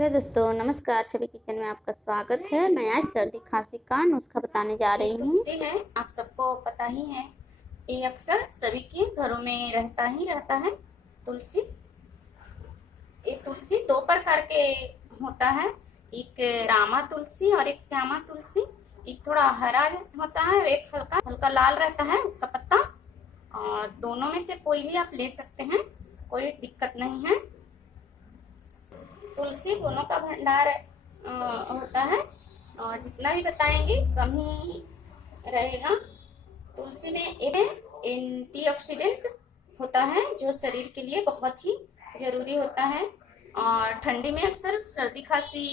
Hello दोस्तों, नमस्कार। छवि kitchen में आपका स्वागत है। मैं आज सर्दी खांसी का नुस्खा बताने जा रही हूँ। तुलसी है, आप सबको पता ही है। ये अक्सर सभी के घरों में रहता ही रहता है तुलसी। ये तुलसी दो प्रकार के होता है, एक रामा तुलसी और एक श्यामा तुलसी। एक थोड़ा हरा होता है, एक हल्का हल्का लाल रहता है उसका पत्ता। और दोनों में से कोई भी आप ले सकते हैं, कोई दिक्कत नहीं है। तुलसी गुणों का भंडार होता है, और जितना भी बताएंगे कम ही रहेगा। तुलसी में एक एंटीऑक्सीडेंट होता है जो शरीर के लिए बहुत ही जरूरी होता है। और ठंडी में अक्सर सर्दी खांसी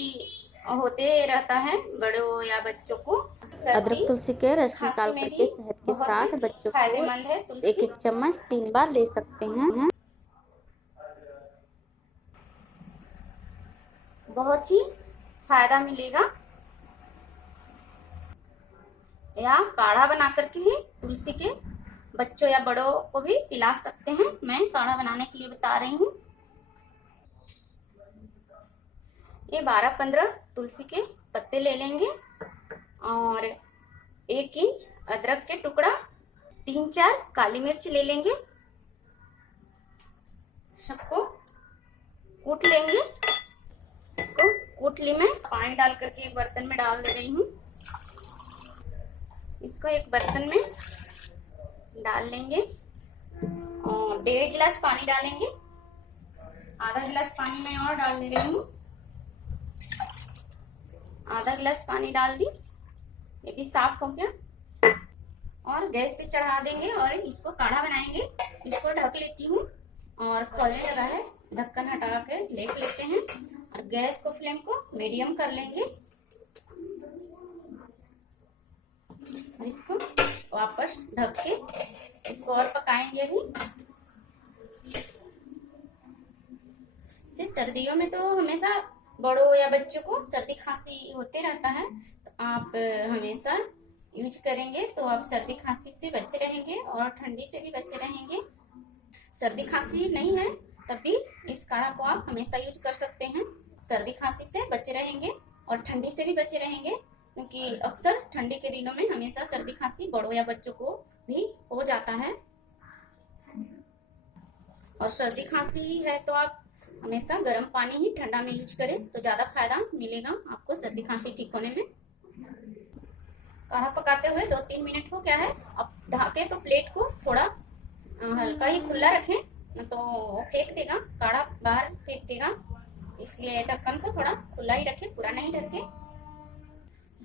होते रहता है बड़ों या बच्चों को। अदरक सर्दी तुलसी के रस खांसी निकाल में करके भी शहद के बहुत ही साथ बच्चों को फायदेमंद है एक तुलसी। एक चम्मच 3 बार दे सकते हैं। बहुत ही फायदा मिलेगा। या काढ़ा बना करके भी तुलसी के बच्चों या बड़ों को भी पिला सकते हैं। मैं काढ़ा बनाने के लिए बता रही हूँ। ये 12-15 तुलसी के पत्ते ले लेंगे और 1 इंच अदरक के टुकड़ा, 3-4 काली मिर्च ले लेंगे। सबको कूट लेंगे। इसको कूटली में पानी डाल करके एक बर्तन में डाल दे रही हूँ। इसको एक बर्तन में डाल लेंगे और 1.5 गिलास पानी डालेंगे। आधा गिलास पानी मैं और डाल दे रही हूँ। आधा गिलास पानी डाल दी, ये भी साफ हो गया। और गैस पे चढ़ा देंगे और इसको काढ़ा बनाएंगे। इसको ढक लेती हूँ और खोलने लगा है, ढक्कन हटा के देख लेते हैं। और गैस को फ्लेम को मीडियम कर लेंगे और इसको वापस ढक के इसको और पकाएंगे अभी। सर्दियों में तो हमेशा बड़ों या बच्चों को सर्दी खांसी होते रहता है, तो आप हमेशा यूज करेंगे तो आप सर्दी खांसी से बचे रहेंगे और ठंडी से भी बचे रहेंगे। सर्दी खांसी नहीं है तब भी इस काढ़ा को आप हमेशा यूज कर सकते हैं। सर्दी खांसी से बचे रहेंगे और ठंडी से भी बचे रहेंगे, क्योंकि अक्सर ठंडी के दिनों में हमेशा सर्दी खांसी बड़ों या बच्चों को भी हो जाता है। और सर्दी खांसी है तो आप हमेशा गर्म पानी ही ठंडा में यूज करें तो ज्यादा फायदा मिलेगा आपको सर्दी खांसी ठीक होने में। काढ़ा पकाते हुए 2-3 मिनट हो गया है। अब ढके तो प्लेट को थोड़ा हल्का ही खुला रखें, तो फेंक देगा, काढ़ा बाहर फेंक देगा। इसलिए ढक्कन को थोड़ा खुला ही रखें, पूरा नहीं ढके।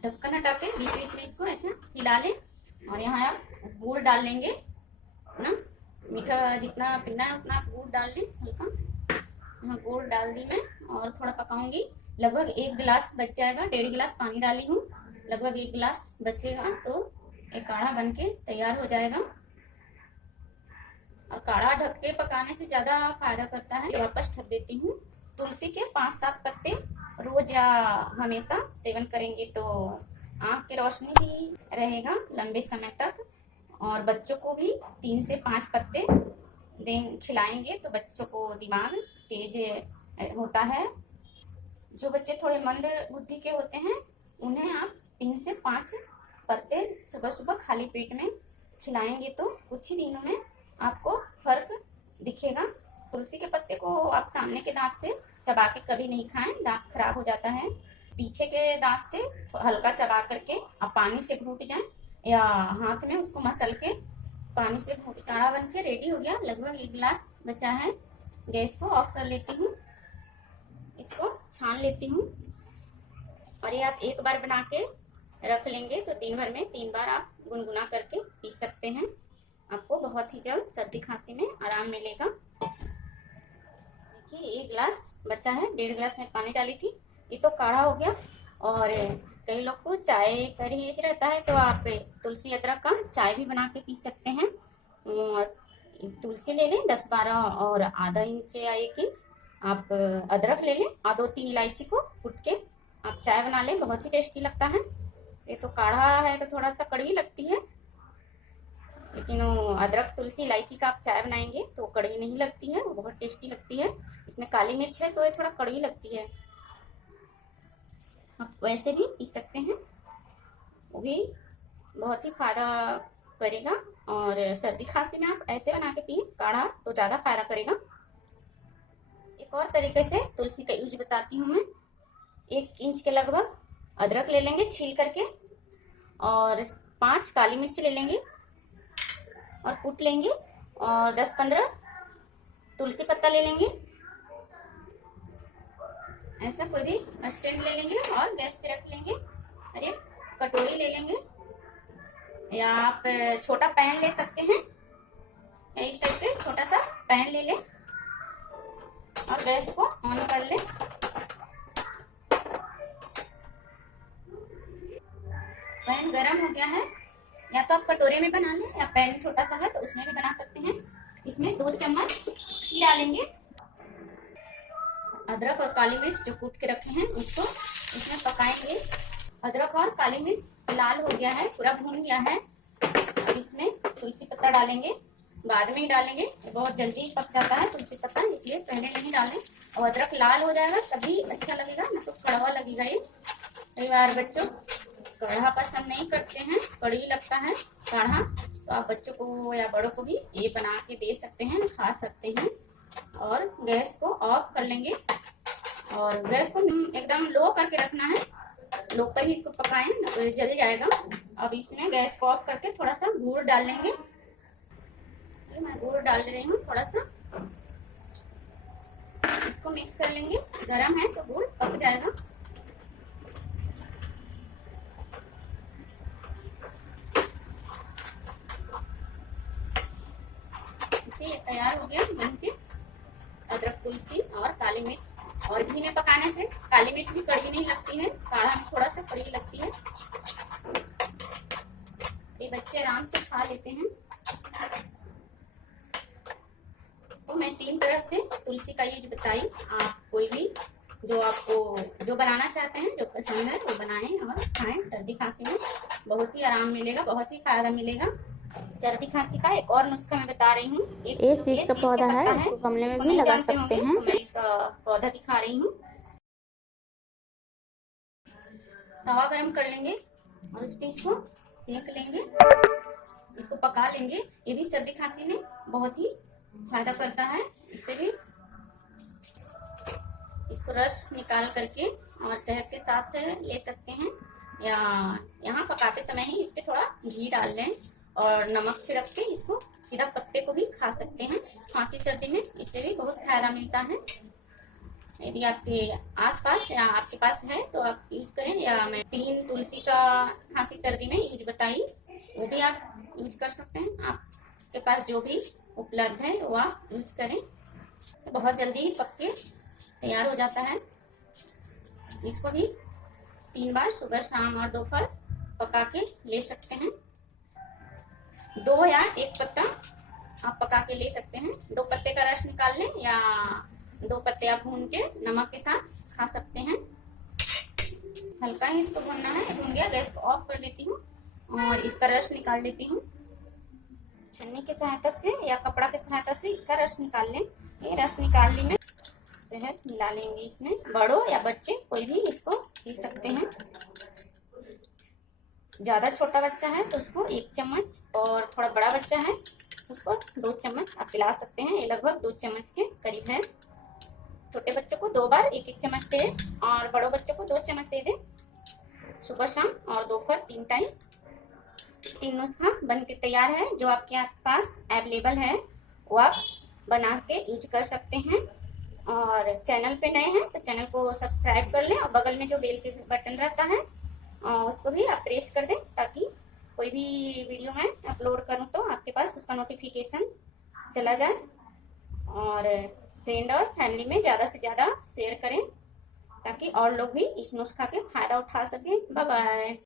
ढक्कन हटा के बीच में इसको ऐसे हिला लें। और यहाँ आप गुड़ डाल लेंगे ना, मीठा जितना पीना है उतना गुड़ डाल लें हल्का। यहाँ गुड़ डाल दी मैं और थोड़ा पकाऊंगी। लगभग 1 गिलास बच जाएगा, 1.5 गिलास पानी डाली हूँ, लगभग 1 गिलास बचेगा तो एक काढ़ा बनके तैयार हो जाएगा। और काढ़ा ढक के पकाने से ज्यादा फायदा करता है। वापस ढक देती हूँ। तुलसी के 5-7 पत्ते रोज या हमेशा सेवन करेंगे तो आंख की रोशनी भी रहेगा लंबे समय तक। और बच्चों को भी 3 से 5 पत्ते खिलाएंगे तो बच्चों को दिमाग तेज होता है। जो बच्चे थोड़े मंद बुद्धि के होते हैं उन्हें आप 3 से 5 पत्ते सुबह सुबह खाली पेट में खिलाएंगे तो कुछ ही दिनों में आपको फर्क दिखेगा। तुलसी के पत्ते को आप सामने के दांत से चबा के कभी नहीं खाएं, दांत खराब हो जाता है। पीछे के दांत से हल्का चबा करके आप पानी से घूट जाएं या हाथ में उसको मसल के पानी से घूट। काढ़ा बन के रेडी हो गया, लगभग 1 गिलास बचा है। गैस को ऑफ कर लेती हूँ, इसको छान लेती हूँ। और ये आप एक बार बना के रख लेंगे तो दिन भर में 3 बार आप गुनगुना करके पी सकते हैं। आपको बहुत ही जल्द सर्दी खांसी में आराम मिलेगा। देखिए 1 गिलास बचा है, 1.5 गिलास में पानी डाली थी। ये तो काढ़ा हो गया। और कई लोग को चाय परहेज रहता है तो आप तुलसी अदरक का चाय भी बना के पी सकते हैं। तुलसी ले लें 10-12 और आधा इंच या 1 इंच आप अदरक ले लें, 2-3 इलायची को कूट के आप चाय बना लें, बहुत ही टेस्टी लगता है। ये तो काढ़ा है तो थोड़ा सा कड़वी लगती है, लेकिन अदरक तुलसी इलायची का आप चाय बनाएंगे तो कड़वी नहीं लगती है, वो बहुत टेस्टी लगती है। इसमें काली मिर्च है तो ये थोड़ा कड़वी लगती है। आप वैसे भी पी सकते हैं, वो भी बहुत ही फायदा करेगा। और सर्दी खांसी में आप ऐसे बना के पिए काढ़ा तो ज्यादा फायदा करेगा। एक और तरीके से तुलसी का यूज बताती हूँ मैं। 1 इंच के लगभग अदरक ले लेंगे छील करके, और 5 काली मिर्च ले लेंगे और कूट लेंगे, और 10-15 तुलसी पत्ता ले लेंगे। ऐसा कोई भी स्टैंड ले लेंगे और गैस पे रख लेंगे, और एक कटोरी ले लेंगे, या आप छोटा पैन ले सकते हैं, इस टाइप के छोटा सा पैन ले लें और गैस को ऑन कर लें। पैन गरम हो गया है, या तो आप कटोरे में बना लें, या पैन छोटा सा है तो उसमें भी बना सकते हैं। इसमें 2 चम्मच घी डालेंगे, अदरक और काली मिर्च जो कूट के रखे हैं उसको इसमें पकाएंगे। अदरक और काली मिर्च लाल हो गया है, पूरा भून गया है। अब इसमें तुलसी पत्ता डालेंगे, बाद में ही डालेंगे, बहुत जल्दी पक जाता है तुलसी पत्ता, इसलिए पहले नहीं डालें। और अदरक लाल हो जाएगा तभी अच्छा लगेगा, ना तो कड़वा लगेगा। ये कई बार बच्चों काढ़ा पसंद नहीं करते हैं, कड़वी लगता है काढ़ा, तो आप बच्चों को या बड़ों को भी ये बना के दे सकते हैं, खा सकते हैं। और गैस को ऑफ कर लेंगे, और गैस को एकदम लो करके रखना है, लो पर ही इसको पकाएं, ना तो जल जाएगा। अब इसमें गैस को ऑफ करके थोड़ा सा गुड़ डाल लेंगे। मैं गुड़ डाल रही हूँ थोड़ा सा, इसको मिक्स कर लेंगे। गरम है तो गुड़ पक जाएगा। ये तैयार हो गया बन के, अदरक तुलसी और काली मिर्च। और घी में पकाने से काली मिर्च भी कड़वी नहीं लगती है, काढ़ा में थोड़ा सा कड़वी लगती है। ये बच्चे आराम से खा लेते हैं। तो मैं 3 तरह से तुलसी का यूज बताई। आप कोई भी जो आपको जो बनाना चाहते हैं, जो पसंद है वो बनाएं और खाएं। सर्दी खांसी में बहुत ही आराम मिलेगा, बहुत ही फायदा मिलेगा। सर्दी खांसी का एक और नुस्खा मैं बता रही हूँ। ये चीज का पौधा है, इसको गमले में भी लगा सकते हैं। तो मैं इसका पौधा दिखा रही हूँ। तवा गरम कर लेंगे और उस पर इसको सेक लेंगे, इसको पका लेंगे। ये भी सर्दी खांसी में बहुत ही फायदा करता है। इससे भी इसको रस निकाल करके और शहद के साथ ले सकते हैं, या यहाँ पकाते समय ही इस पे थोड़ा घी डाल लें और नमक छिड़क के इसको सीधा पत्ते को भी खा सकते हैं खांसी सर्दी में। इससे भी बहुत फायदा मिलता है। यदि आपके आसपास या आपके पास है तो आप यूज करें, या मैं 3 तुलसी का खांसी सर्दी में यूज बताई, वो भी आप यूज कर सकते हैं। आपके पास जो भी उपलब्ध है वो आप यूज करें, तो बहुत जल्दी पक के तैयार हो जाता है। इसको भी 3 बार सुबह शाम और दोपहर पका के ले सकते हैं। 2 या 1 पत्ता आप पका के ले सकते हैं। 2 पत्ते का रस निकाल लें, या 2 पत्ते आप भून के नमक के साथ खा सकते हैं। हल्का ही इसको भूनना है। भून गया, गैस को ऑफ कर लेती हूँ और इसका रस निकाल लेती हूँ। छन्नी की सहायता से या कपड़ा की सहायता से इसका रस निकाल लें। ये रस निकाल ली में शहद मिला लेंगे। इसमें बड़ों या बच्चे कोई भी इसको पी सकते हैं। ज्यादा छोटा बच्चा है तो उसको 1 चम्मच, और थोड़ा बड़ा बच्चा है उसको 2 चम्मच आप पिला सकते हैं। ये लगभग 2 चम्मच के करीब है। छोटे बच्चों को 2 बार 1-1 चम्मच दे, और बड़ों बच्चों को 2 चम्मच दे दे। सुबह शाम और दोपहर 3 टाइम। 3 नुस्खा बन के तैयार है। जो आपके पास अवेलेबल है वो आप बना के यूज कर सकते हैं। और चैनल पे नए हैं तो चैनल को सब्सक्राइब कर लें, और बगल में जो बेल के बटन रहता है उसको भी आप प्रेस कर दें, ताकि कोई भी वीडियो मैं अपलोड करूं तो आपके पास उसका नोटिफिकेशन चला जाए। और फ्रेंड और फैमिली में ज़्यादा से ज़्यादा शेयर करें, ताकि और लोग भी इस नुस्खा के फायदा उठा सकें। Bye bye.